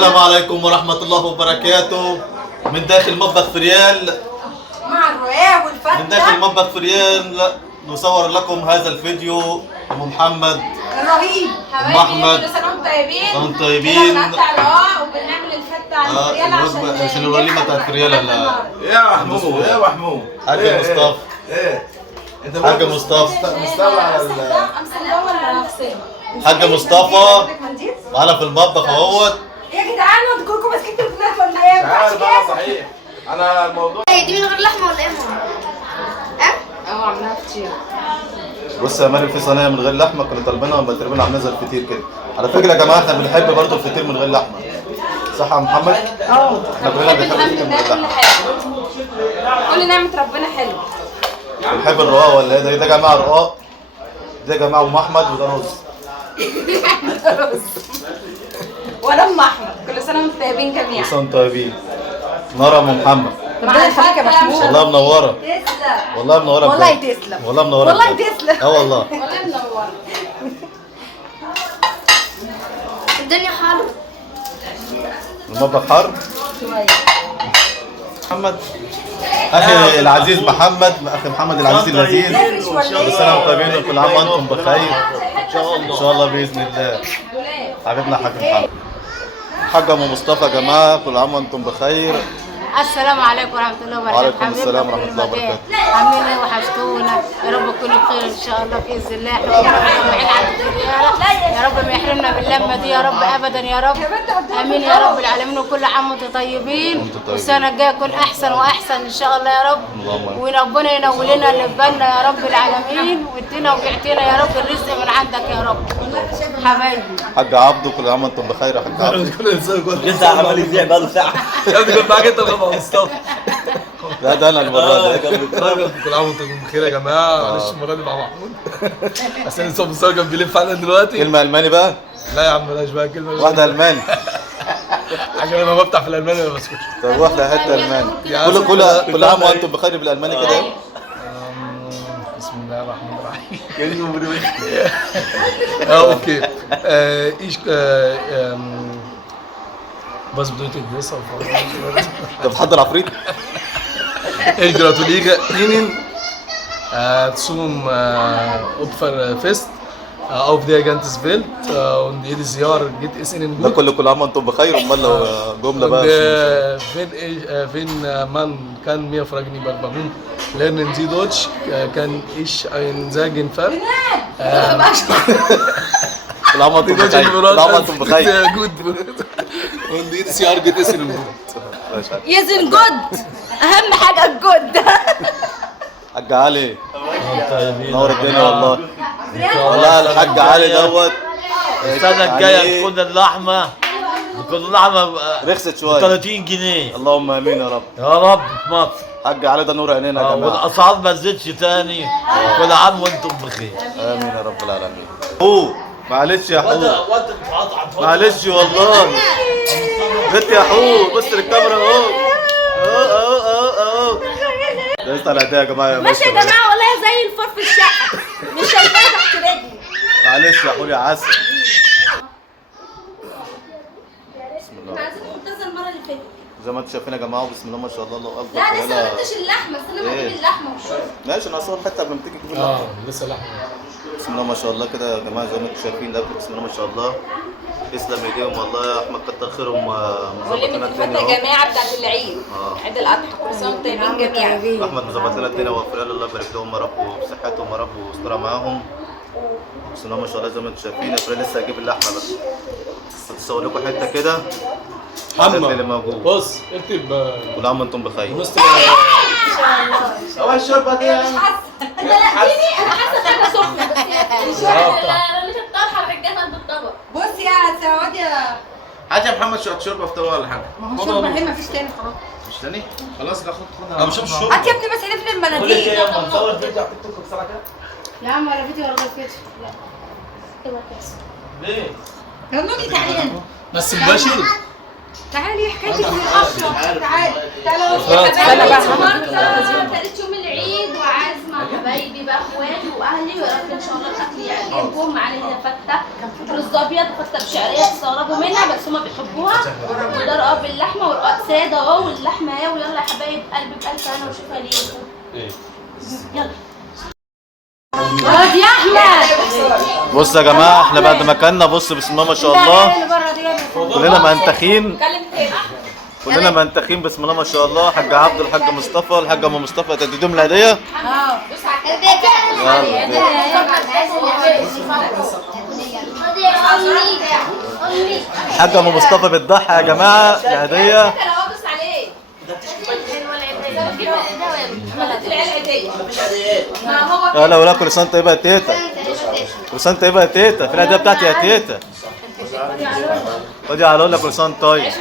السلام عليكم ورحمة الله وبركاته. من داخل مطبخ فريال مع الرقاق والفتة من داخل مطبخ فريال نصور لكم هذا الفيديو. أم محمد الرهيب أم أحمد، كل سنة وانتم طيبين. وانتم طيبين. بنقطع الرقاق وبنعمل الفتة على الفريال عشان الوليمة بتاعت فريال. يا محمود يا محمود حاج مصطفى. ايه انت حاج مصطفى. مستولى على امسك ولا نغسل؟ حاج مصطفى معانا في المطبخ اهوت. يا جدعان انتوا كلكم ماسكين تليفونات ولا ايه؟ مش عارف بقى صحيح. انا الموضوع دي من غير لحمه ولا ايه؟ اه عملناها فطير. بص يا مريم، في صينيه من غير لحمه كنا طالبينها ومتربينها عامله زي الفطير كده. على فكره يا جماعه احنا بنحب برضه الفطير من غير لحمه، صح يا محمد؟ احنا كلنا بنحب الفطير من غير لحمه. كل نعمة ربنا حلو. بنحب الرقاق ولا ايه؟ ده يا جماعه رقاق، ده يا جماعه ام احمد، وده رز. ولا ام احمد. كل سنة وانتم طيبين جميعا. كل سنه وانتم طيبين. منوره يا ام محمد، ربنا يخليك يا محمود. والله منوره، تسلم والله منوره والله بجد. تسلم والله منوره والله بجد. تسلم. اه والله. ولا منورة. الدنيا حر. المطبخ حر. محمد اخي العزيز محمد، اخي محمد العزيز اللذيذ، كل سنه وانتم طيبين وكل عام وانتم بخير ان شاء الله باذن الله. حبيبنا حاج محمد. حاج ام مصطفى يا جماعه، كل عام وانتم بخير. السلام عليكم ورحمة الله وبركاته. وعليكم السلام ورحمة الله وبركاته. عاملين وحشتونا، يا رب تكونوا بخير ان شاء الله باذن الله. احنا كلنا متجمعين عند الرجاله، يا رب ما يحرمنا باللمه دي يا رب ابدا يا رب. امين يا رب العالمين، وكل عام وانتم طيبين، والسنه الجايه تكون احسن واحسن ان شاء الله يا رب. وربنا ينول لنا اللي في بالنا يا رب العالمين، وادينا ويعطينا يا رب الرزق من عندك يا رب حبايبي. حاج عبده، كل عام وانتم بخير يا حاج عبده. كل انسان كل لسه عمال يذيع بقاله ساعة. يا ابني كنت معاك انت ولا مصطفى؟ لا ده انا المره دي. كل عام وانتم بخير يا جماعه. معلش المره دي مع محمود عشان لسه مصطفى كان بيلف علينا دلوقتي. كلمه الماني بقى، لا يا عم بلاش بقى كلمه واحده الماني. عشان انا بفتح في الالماني ما بسكتش. طب واحده حته الماني. كل عام وانتم بخير بالالماني كده. بسم الله الرحمن الرحيم. اوكي. ايش بس بداية الجلسة انت بتحضر عفريت؟ Ich gratuliere Ihnen zum Opferfest auf der ganzen Welt und jedes Jahr geht es Ihnen ده gut. كل عام وانتم بخير. امال لو جمله Und بقى wenn man kann mir fragen, warum lernen Sie Deutsch, kann ich Ihnen sagen, كل عام وانتم بخير. كل عام وانتم بخير. sehr gut. Und jedes Jahr geht es Ihnen gut. يزن جود، اهم حاجه الجود. حاج علي نور الدنيا والله. والله الحاج علي دوت السنة الجاية تكون اللحمة رخصت شويه. 30 جنيه. اللهم امين يا رب. يا رب في مصر. حاج علي ده نور عينينا يا جماعه. والأسعار ما تزيدش تاني. كل عام وانتم بخير. امين يا رب العالمين. معلش يا حود، وانت بتقطع معلش والله. بنت يا حود بص للكاميرا اهو اهو. ده لسه على يا جماعه. ماشي يا جماعه والله زي الفار في الشقه، مش شايفاها تحت رجلي. معلش يا حود يا عسل. بسم الله. عايزين نحطها المره اللي فاتت. زي ما انتم شايفين يا جماعه، بسم الله ما شاء الله، الله اكبر. لا لسه ما جبتش اللحمه، استنى ما اجيب اللحمه وشوف. ماشي انا اصور حتى قبل ما تيجي تجيب اللحمه. لسه لحمة. بسم الله ما شاء الله كده يا جماعه، زي ما انتم شايفين الاكل بسم الله ما شاء الله. يسلم ايديهم والله يا احمد، كتر خيرهم مظبط وليمة لنا الفتة الدنيا يا اهو. جماعة بتاعت العيد. عيد الأضحى. كل سنة وانتم طيبين جميعا. احمد مظبط لنا الدنيا وفريال، الله يبارك لهم يا رب وبصحتهم يا رب ويسترها معاهم. بسم الله ما شاء الله زي ما انتم شايفين. فريال لسه هجيب اللحمه بس هتصور لكم حته كده. الأكل اللي موجود. بص اكتب كل عام وانتم بخير. هو الشوربة دي مش حاسه انت لقيتني، انا حاسه حاجه سخنه بس مش رميت الطرحه رجعتها قد الطبق. بص يا سعاد يا هات يا محمد شوية شوربة في طبق ولا حاجة. ما هو شرب هي مفيش تاني خلاص. مش تاني؟ خلاص لا خدها. مش الشوربة. هات يا ابني بس هنفرد المناديل. نصور فيديو على التيك توك بسرعة كده. يا عم ولا فيديو ولا غير فيديو. ليه؟ يا نوني تعالي هنا. بس مباشر. تعالي حكايتك من اشرف. تعالي تعالي النهارده تالت يوم العيد وعازمه حبايبي بقى اخواتي واهلي، ويا رب ان شاء الله الاكل يعجبهم. معانا هنا فته رز ابيض وفته بشعريه تستغربوا منها بس هما بيحبوها، وده رقاق باللحمه ورقاق ساده اهو، واللحمه اهي. ويلا يا حبايب قلبي بألف هنا وشوفها ليكم. يلا يا احمد. بص يا جماعه، احنا بعد ما كنا بص بسم الله ما شاء الله كلنا منتخين، كلنا منتخين بسم الله ما شاء الله. حاج عبد، الحاج مصطفى، الحاج ام مصطفى تديهم الهديه. الحاج ام مصطفى بتضحي يا جماعه الهديه. يلا ولا كل سنه طيبه يا تيتا، كل سنه طيبه يا تيتا. في الهديه بتاعتي يا تيتا. خدي على لولا كل سنه طيب.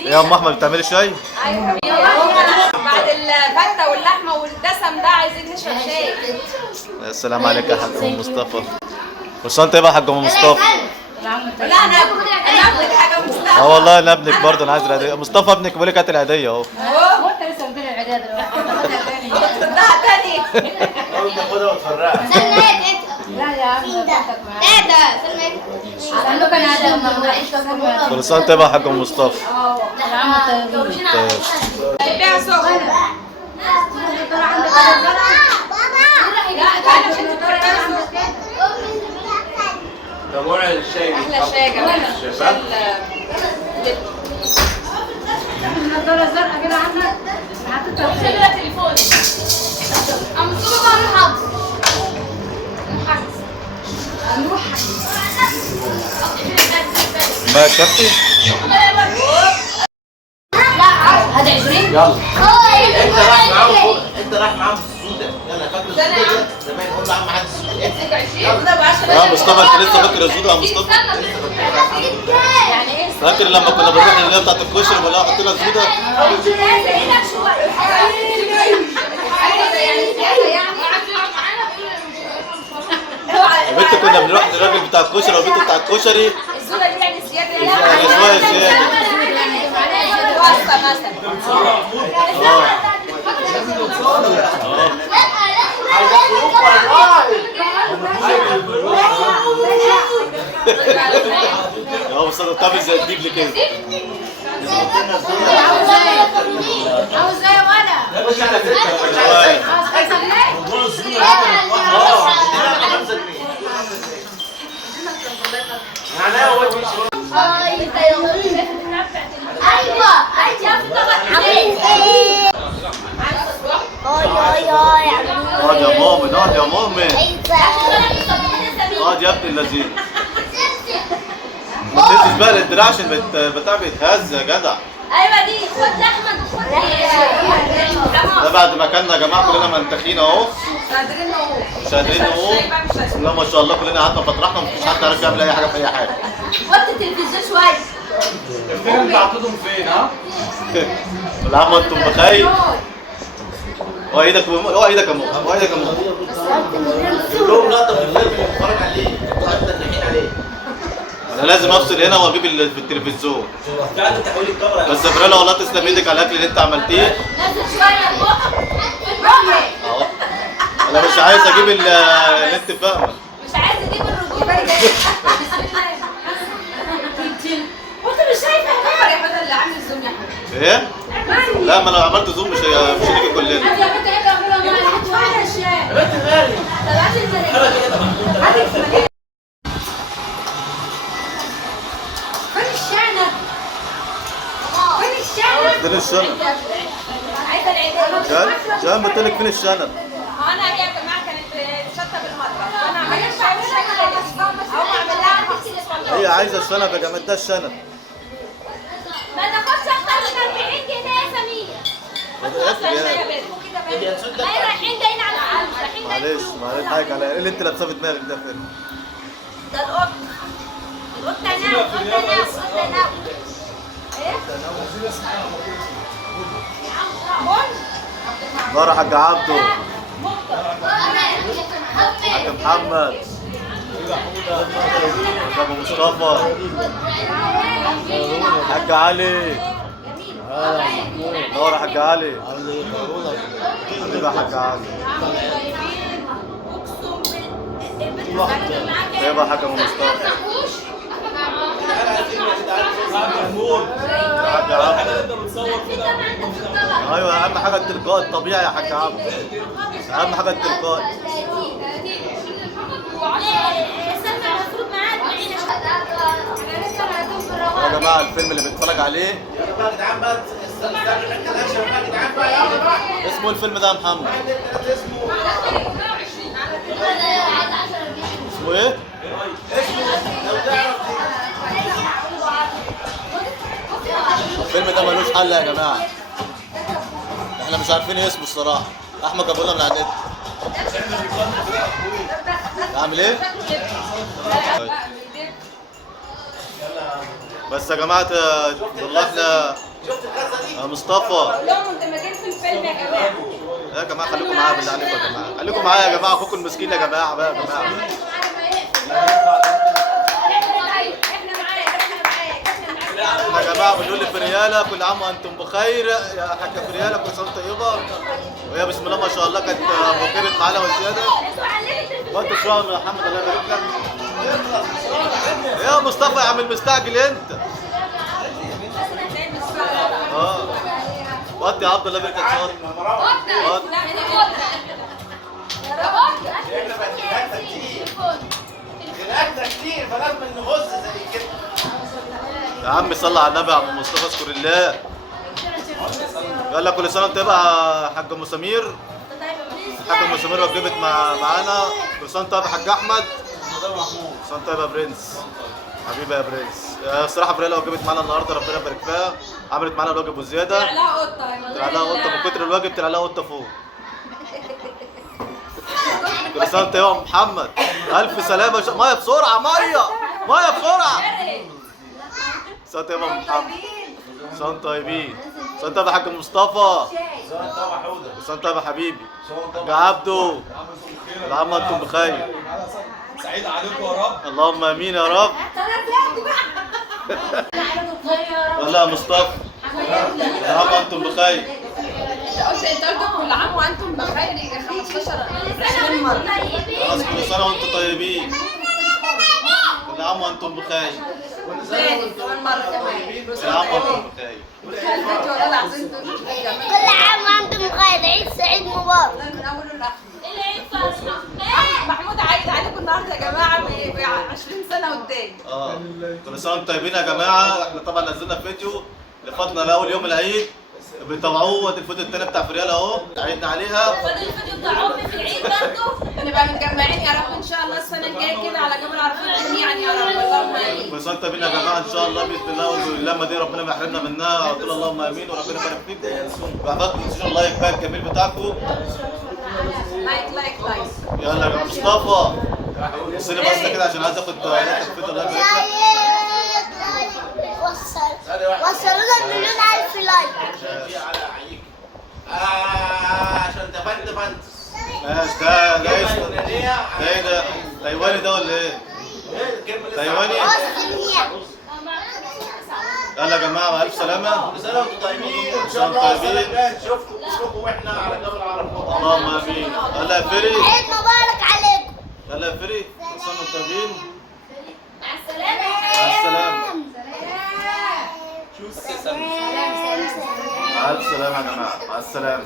يا ام احمد بتعملي شاي؟ ايوه بعد الفته واللحمه والدسم ده عايزين نشرب شاي. السلام عليك يا حاج ام مصطفى. كل سنه طيبه يا حاج ام مصطفى. لا انا ابنك حاجه مصطفى. اه والله انا ابنك برضه، انا عايز الهديه. مصطفى ابنك بيقول لك هات الهديه اهو. هو انت لسه مدير العيادة دلوقتي. بتردها تاني. اول ما خدها وتفرقها. لا يا عم صوتك معايا. عندكم انا هديه كل سنه طيبه يا حاج ام مصطفى. يا عم طيبين. بيع سخن. ده مرعي الشاي. احلى شاي يا جماعه. النضاره الزرقاء كده عندك حطيتها في شغله تليفوني. عم صوبه بقى محافظ. ما كفتي؟ هذا 20. يلا انت رايح معاهم فوق، انت رايح معاهم في السوده. يلا فاكر السوده ده زمان قلنا عم حد السوده. اه مصطفى انت لسه فاكر الزوده يا مصطفى؟ يعني ايه؟ فاكر لما كنا بنروح اللي هي بتاعت الكشري ولا حطينا الزوده؟ يا بنت كنا بنروح للراجل بتاع الكشري والبنت بتاع الكشري. الزوده دي يعني زياده يعني شويه زياده. واسطه مثلا. اه بس انا طابق زي الديب كده. عاوز ايه ولا؟ خش على فكره، خش على فكره. يعني هو اقعد يا مؤمن، اقعد يا مؤمن، اقعد يا ابن اللذين. ما تنسش بقى الدراع عشان بتاع بيتهز يا جدع. ايوه دي خد احمد وخد ده بعد ما كنا يا جماعه كلنا منتخين اهو، مش قادرين نقوم. مش قادرين نقوم. بسم الله ما شاء الله كلنا قعدنا فترحنا ومفيش حد عارف يعمل اي حاجه في اي حاجه. وطي التلفزيون شويه. الفيلم انتوا حطيتهم فين ها؟ كل عام وانتم بخير. اوعى ايدك اوعى ايدك يا مؤمن، اوعى ايدك يا مؤمن. لهم لقطه في الفيلم بنتفرج عليه، انتوا هتنحين عليه. انا لازم افصل هنا واجيب في التلفزيون. قاعد تحويل الكاميرا. بس فريلا والله تسلم ايدك على الاكل اللي انت عملتيه. نزل شويه بقك. اهو انا مش عايز اجيب اللي انت فاهمه. مش عايز اجيب الرجوله. وانت مش شايفه يا حمد اللي عامل الزوم يا حمد. ايه؟ لا ما لو عملت زوم مش هنيجي كلنا. يا بنت ايه تعملها معايا؟ هات واحده الشاي. بنت غالي. طلعت الملك. فين الشنب؟ فين الشنب؟ فين الشنب؟ عايزه العيديه. جان بتقولك فين الشنب؟ انا هي يا جماعه كانت شطه بالمطبخ، انا عملت شاي وشكل او اعمل لها مخصوص والله. هي عايزه الشنب يا جماعه، ده الشنب. ما تاخدش اكتر من 40 جنيه يا سمير. احنا رايحين جايين على الفلوس، رايحين جايين معلش معلش حاجه على ايه اللي انت لابساه في دماغك ده فين؟ ده القط. القط ناوي، القط ناوي، القط ناوي. ايه؟ بره حاج عبده، حاج محمد، حاج ابو مصطفى، حاج علي، نور يا حاج علي. حبيبي يا حاج علي. طيب يا حاج مصطفى. يا حاج عبد. ايوه اهم حاجه التلقاء الطبيعي يا حاج عبد. اهم حاجه التلقاء. يا جماعه الفيلم اللي بنتفرج عليه اسمه الفيلم ده يا محمد؟ اسمه ايه؟ الفيلم ده ملوش حل يا جماعه. احنا مش عارفين اسمه الصراحه. احمد جابه لنا من على النت. اعمل ايه؟ بس يا جماعه والله احنا يا مصطفى. قول لهم انت ما جيتش الفيلم يا جماعه. يا جماعه خليكم معايا بالله عليكم يا جماعه. خليكم معايا يا جماعه. اخوكم المسكين يا جماعه بقى يا جماعه. يا جماعه بنقول لفرياله كل عام وانتم بخير. يا حاجه فرياله كل سنه طيبه. وهي بسم الله ما شاء الله كانت مبهرت معانا وزياده. وانت شو يا محمد الله يبارك لك. يا مصطفى يا عم المستعجل انت. وطي يا عبد الله يبارك لك. خناقتنا كتير فلازم نغز زي كده. يا عم صلى على النبي يا عم مصطفى اذكر الله. يلا كل سنه وانت طيبه يا حاج ام سمير. حاج ام سمير وجبت معانا. كل سنه وانت طيب يا حاج احمد. كل سنه وانت طيب يا برنس. حبيبي يا برنس. الصراحه فرياله وجبت معانا النهارده ربنا يبارك فيها. عملت معانا الواجب وزياده. طلع لها قطه طلع لها قطه من كتر الواجب طلع لها قطه فوق. كل سنه وانت طيب يا محمد. الف سلامه. ميه بسرعه ميه بسرعه. سنة طيبة يا محمد. سنة طيبين. سنة طيبة يا حاج مصطفى. سنة طيبة حودة. سنة طيبة يا حبيبي. حاج عبده. كل عام وانتم بخير. سعيد عليكم يا رب. اللهم امين يا رب. يلا يا مصطفى. كل عام وانتم بخير. انت قلت كل عام وانتم بخير. 15 مره. خلاص كل سنة وانتم طيبين. كل عام وانتم بخير. كمان مره كمان. كل عام وانتم بخير. والله العظيم كل عام وانتم بخير. عيد سعيد مبارك. من اوله لاخره. محمود عايد عليكم النهارده يا جماعه ب 20 سنه قدام. كل سنة وانتم طيبين يا جماعة. احنا طبعا نزلنا فيديو لفاتنا لأول يوم العيد. بتابعوه. وادي الفيديو التاني بتاع فريال اهو عيدنا عليها. فاضل الفيديو بتاع امي في العيد برضه. نبقى متجمعين يا رب ان شاء الله السنه الجايه كده على جبل عرفات جميعا يا رب. اللهم امين. كل سنه طيبين يا جماعه ان شاء الله باذن الله. واللمه دي ربنا ما يحرمنا منها على طول. اللهم امين وربنا يبارك فيكم. وحفظكم ما تنسوش اللايك بقى الجميل بتاعكم. لايك. يلا يا جماعه مصطفى بص لي بصه كده عشان عايز اخد الفيديو. الله يبارك لك. وصلوا لنا مليون ألف لايك. عشان دفنت ماشي. ده اسمه ده ايه ده؟ تايواني ده ولا ايه؟ تايواني. يلا يا جماعه مع الف سلامه. كل سنه وانتم طيبين. ان شاء الله السنه الجايه نشوفكم واحنا على جبل عرفات. اللهم امين. يلا يا فري. عيد مبارك عليكم. يلا يا فري. كل سنه وانتم طيبين. مع السلامه. مع السلامه. مع الف سلامه يا جماعه. مع السلامه.